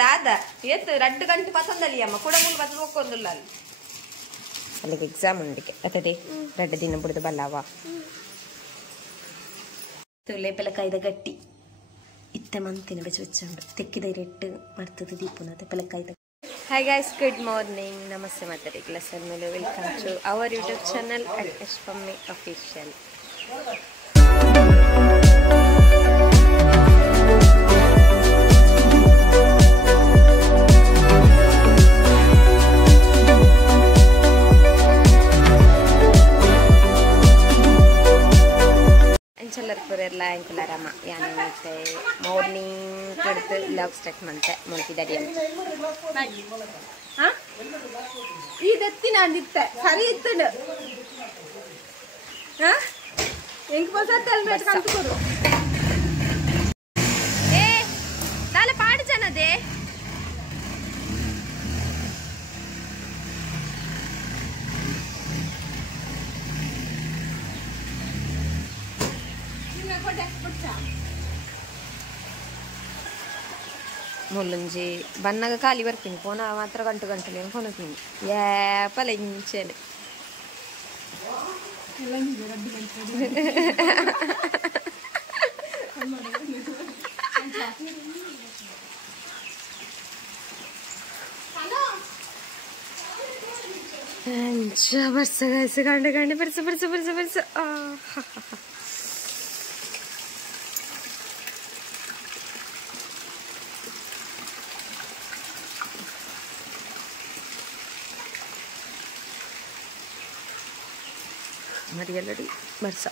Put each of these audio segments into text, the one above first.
దాదా ఎత్తు 2 గంటలు పసందలి అమ్మ కూడా ముందు బతులు ఒక్కొందుల్లాలి అಲ್ಲಿಗೆ ಎಕ್ಸಾಮ್ ಉಂಡಿಗೆ ಅತದೆ 2 ದಿನ ಬಿಡದು ಬಲ್ಲವಾ ತುಲೆ ಪೆಲಕಾಯ್ದ ಗಟ್ಟಿ ಇತ್ತೆ ಮಂತಿನ ಬೆಚ್ಚ ಬೆಚ್ಚಂಡು ತೆಕ್ಕಿದ ರೆಟ್ಟು ಮಾಡ್ತದೆ ದೀಪುನದ ಪೆಲಕಾಯ್ದ. Hi guys, good morning. Namaste Matari Glassar Melo. Welcome to our YouTube channel at Ashpammi Official. Enchalarpurella enkularama yanante morning keduthu vlog start mante mulki dadiyam ha idetti nanditte sari ittundu ha enku posat helmet kantu koru e dale paadu janade ముల్లుంజి బన్నగా ఖాళీ వరపింది పోనా మాత్రం గంటలు ఏం కొనుక్కింది ఏపలు ఎంచాలి బర్స గండి బర్స ಮರಿಯಲ್ಲಡಿ ಬರ್ಸ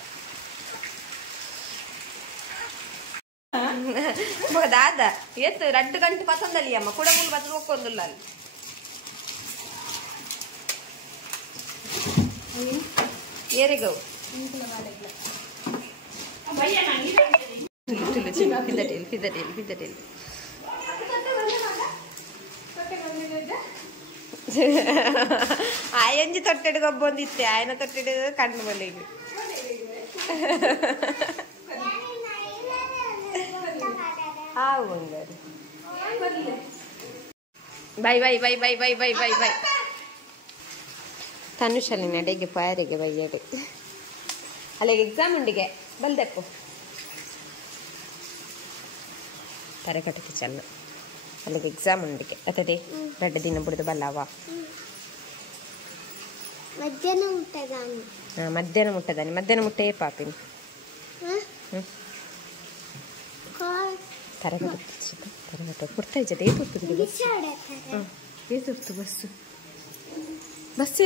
దాదా ఎత్తు 2 గంటలు పసందలి అమ్మ కూడా ముందు బతులు ఒక్కొందుల్లాలి ఏరిగవు ఫిదటేల్ ಆಯಂಜಿ ತೊಟ್ಟೆಡು ಗೊಬ್ಬೊಂದಿತ್ತೆ ಆಯನ ತೊಟ್ಟೆಡು ಕಣ್ಣು ಬಲ್ಲಿಗೆ ಬೈ ತನುಷಲ್ಲಿ ನಡೆಗೆ ಪಾಯರಿಗೆ ಬೈಯಡೆ ಅಲ್ಲಿಗೆ ಎಕ್ಸಾಮ್ ಉಂಡಿಗೆ ಬಲ್ದೆಪ್ಪು ತರಗತಿಗೆ ಚೆನ್ನ ಅಲ್ಲಿಗೆ ಎಕ್ಸಾಮ್ ಉಂಡಿಗೆ ಅತದೆ 2 ದಿನ ಬಿಡದು ಬಲ್ಲವಾ ಮಧ್ಯಾಹ್ನ ಮುಟ್ಟೆ ಪಾಪಿನಿ ತರಗತಿ ಕೊಡ್ತಾ ಇದ್ದೆ ಬಸ್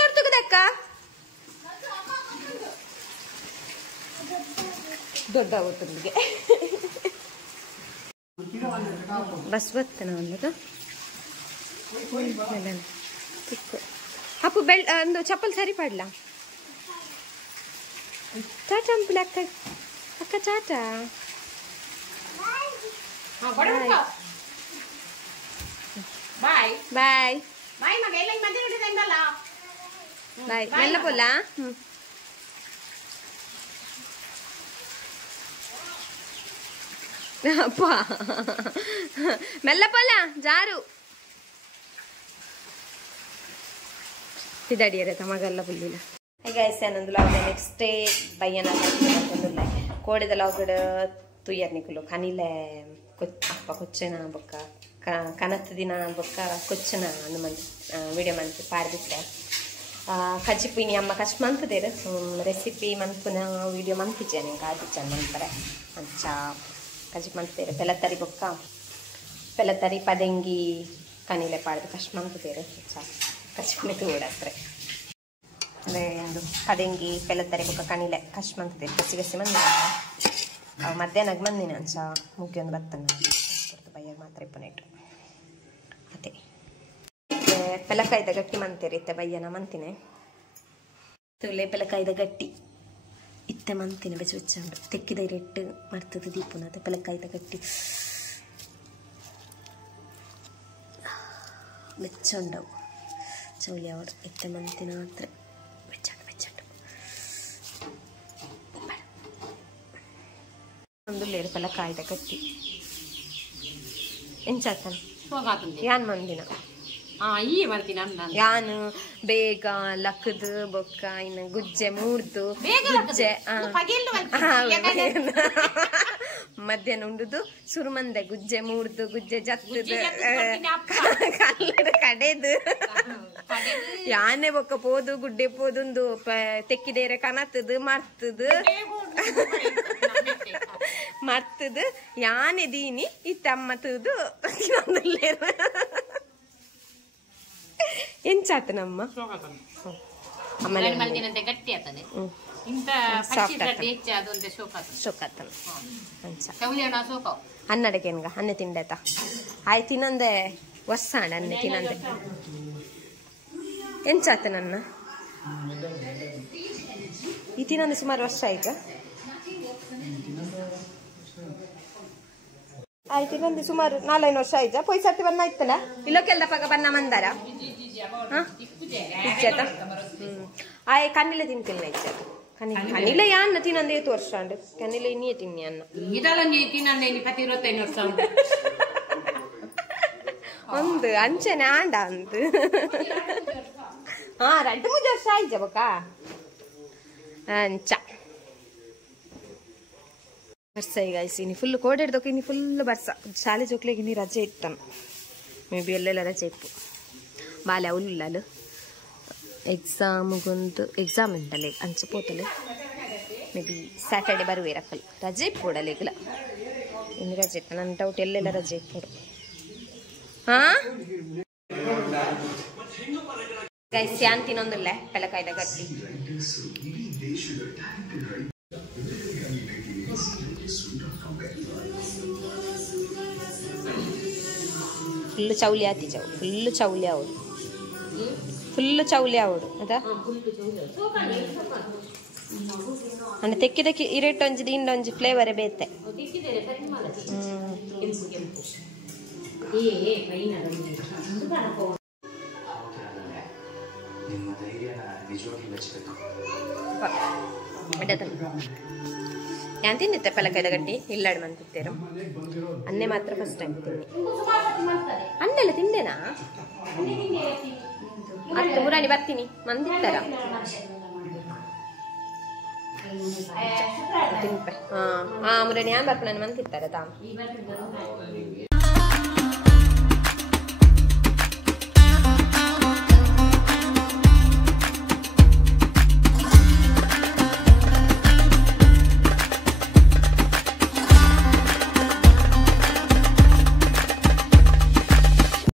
ತೋರ್ತುಗದಕ್ಕ ದೊಡ್ಡ ಅವತ್ತಿಗೆ ಬಸ್ ಬರ್ತೇನೆ ಒಂದು ಅಪ್ಪು ಒಂದು ಚಪ್ಪಲ್ ಸರಿ ಪಡ್ಲಾ ಟಾಟಾ ಅಂಪುಲ ಅಕ್ಕ ಟಾಟಾ ಬಾಯ್ ಬಾಯ್ ಮೆಲ್ಲ ಪೋಲ ಅಪ್ಪ ಮೆಲ್ಲ ಪೋಲ ಜಾರು ಇದಾಡಿಯರೆ ತಮಗೆಲ್ಲ ಬುಲ್ಲಿಲ್ಲ ಈಗ ಐಸನಂದು ಲಾಗ್ ನೆಕ್ಸ್ಟ್ ಡೇ ಬಯ್ಯನ ಕೋಡಿದ ಲಾಗಡ್ ತುಯ್ಯರ್ನಿಕುಲು ಕನಿಲೆ ಅಪ್ಪ ಕೊಚ್ಚನ ಬೊಕ್ಕ ಕನತ್ತು ದಿನ ಬೊಕ್ಕ ಕೊಚ್ಚನ ಅಂದು ಮಂತ್ ವಿಡಿಯೋ ಮಂತ್ ಪಾಡ್ದಿತ್ತೆ ಕಜ್ಜಿಪಿನಿ ಅಮ್ಮ ಕಷ್ಟ ಮಂತದೇರು ರೆಸಿಪಿ ಮಂತ್ಪುನ ವಿಡಿಯೋ ಮಂತಿಚ್ಚೆ ನಿಂಗೆ ಆದಿಚ್ಚ ಮಂತಾರೆ ಅಂಚ ಕಜ್ಜಿ ಮಂತದೇರು ಪೆಲತ್ತರಿ ಬೊಕ್ಕ ಪೆಲತ್ತರಿ ಪದಂಗಿ ಕನಿಲೆ ಪಾಡ್ದು ಕಷ್ಟ ಮಂತದೇರು ಅಂಚ ಕಚ್ಚಿಪುನಿ ತೂಡತ್ರೆ ಅದೇ ಒಂದು ಪದಂಗಿ ಪೆಲತ್ತರಿ ಬೊಕ್ಕ ಕನಿಲೆ ಕಷ್ಟ ಮಂತದೇರು ಕಚ್ಚಿ ಮಂದಿನ ಮಧ್ಯಾಹ್ನ ಮಂದಿನ ಅಂಚ ಮುಗಿಯೊಂದು ಬತ್ತನ ಬಯ್ಯಾಗ ಮಾತ್ರ ಇಪ್ಪನೇಟು ಅದೇ ಪೆಲಕಾಯ್ದ ಗಟ್ಟಿ ಮಂತೀರಿ ಇತ್ತೆ ಬಯ್ಯನ ಮಂತಿನೇ ತುಲೆ ಪೆಲಕಾಯ್ದ ಗಟ್ಟಿ ಇತ್ತೆ ಮಂತಿನ ಬೆಚ್ಚ ಬೆಚ್ಚಂಡು ತೆಕ್ಕಿದ ರೆಟ್ಟು ಮಾಡ್ತದೆ ದೀಪುನದ ಪೆಲಕಾಯ್ದ ಗಟ್ಟಿ ಬೆಚ್ಚಂಡವು ಚೌಲಿ ಅವಡು ಇತ್ತೆ ಮಂತಿನ ಮಾತ್ರ ಬೆಚ್ಚಂಡು ಒಂದು ಲೇರು ಪೆಲಕಾಯ್ದ ಗಟ್ಟಿ ಎಂಚಾತನ ಯಾನ್ ಮಂದಿನ ಯಾನು ಬೇಗ ಲಕ್ಕದು ಬೊಕ್ಕ ಇನ್ನು ಗುಜ್ಜೆ ಮೂರ್ದು ಗುಜ್ಜೆ ಮಧ್ಯಾಹ್ನ ಉಂಡುದು ಸುರುಮಂದೆ ಗುಜ್ಜೆ ಮೂರ್ದು ಗುಜ್ಜೆ ಜತ್ತದು ಕಡೆದು ಯಾನೆ ಬೊಕ್ಕ ಪೋದು ಗುಡ್ಡೆ ಪೋದುಂದು ತೆಕ್ಕಿದೇರೆ ಕನತದು ಮರ್ತದು ಯಾನೆ ದೀನಿ ಇತ್ತಮ್ಮತದು ಎಂಚಾತ ನಮ್ಮ ಅನ್ನಡಗೆನ್ಗ ಅನ್ನೆ ತಿಂಡತ ಆಯ್ ತಿನ್ನಂದೆ ಒಸ್ಸಾಣ ಅನ್ನೆ ತಿನ್ನಂದೆ ಎಂಚಾತ ನನ್ನ ಈ ತಿನ್ನಂದೆ ಸುಮಾರು ವರ್ಷ ಈಗ ಆಯ್ತು ಇನ್ನೊಂದು ಸುಮಾರು 4-5 ವರ್ಷ ಆಯ್ತಾ ಪೊಯ್ ಸರ್ತಿ ಬನ್ನ ಇತ್ತಲ್ಲ ಇಲ್ಲೋಕೆಲ್ಲ ಪಗ ಬನ್ನ ಮಂದಾರ ಇಚ್ಚತ ಆಯ್ ಕಣ್ಣಿಲೆ ತಿಂತಿಲ್ಲ ಇಚ್ಚತ ಕಣ್ಣಿಲೆ ಯಾನ್ನ ತಿನ್ನಂದೆ 8 ವರ್ಷ ಉಂಡು ಕಣ್ಣಿಲೆ ಇನ್ನೇ ತಿನ್ನಿ ಅನ್ನ ಒಂದು ಅಂಚನೆ ಆಂಡ ಅಂತ 2-3 ವರ್ಷ ಆಯ್ತ ಬೊಕ್ಕ ಅಂಚ ಬರ್ಸ ಈಗ ಇನಿ ಫುಲ್ ಕೋಡಿಡ್ದಕ್ಕೆ ಇನ್ನು ಫುಲ್ ಬರ್ಸ ಶಾಲೆ ಜೋಕ್ಲೆಗೆ ಇನ್ನು ರಜೆ ಇತ್ತನು ಮೇ ಬಿ ಎಲ್ಲೆಲ್ಲ ರಜೆ ಇತ್ತು ಬಾಲೆ ಅವಲ್ಲಲು ಎಕ್ಸಾಮ್ಗೊಂದು ಎಕ್ಸಾಮ್ ಉಂಟಲ್ಲ ಅಂಚೆ ಪೋತಲೆ ಮೇ ಬಿ ಸ್ಯಾಟರ್ಡೆ ಬರುವೆ ರಕ್ಕಲ್ ರಜೆ ಇಪ್ಪೋಡಲ್ಲ ಈಗಲ ಇನ್ನು ರಜೆ ಇತ್ತು ನನ್ನ ಡೌಟ್ ಎಲ್ಲೆಲ್ಲ ರಜೆ ಇಪ್ಪೋಡು ಗೈಸ್ ಯಾನ್ ತಿನ್ನೊಂದಿಲ್ಲ ಪೆಲಕಾಯ್ದ ಗಟ್ಟಿ ಫುಲ್ ಚೌಲಿ ಆತಿ ಚೌ ಫುಲ್ ಚೌಲಿ ಅವಡು ಫುಲ್ ಚೌಲಿ ಅವಡು ಅದಾ ಅಂದ್ರೆ ತೆಕ್ಕಿದಕ್ಕೆ ಇರೇಟ್ ಒಂಜಿ ದಿಂಡ ಒಂಜಿ ಫ್ಲೇವರೇ ಬೇತೆ ಯಾನ್ ತಿಂದಿತ್ತೆ ಪಲಕಾಯ್ದ ಗಡ್ಡಿ ಇಲ್ಲಾಡ್ ಮಂತಿತ್ತೇರು ಅನ್ನೆ ಮಾತ್ರ ಫಸ್ಟ್ ಟೈಮ್ ತಿನ್ನಿ ಅನ್ನೆಲ್ಲ ತಿಂದೇನಾ ಅತ್ತ ಮುರಾಣಿ ಬರ್ತೀನಿ ಮಂದಿತ್ತಾರ ತಿನ್ಪೆ ಮುರಾಣಿ ಯಾನ್ ಬರ್ಪ ನಾನು ಮಂತಿತ್ತಾರ ತಾಮ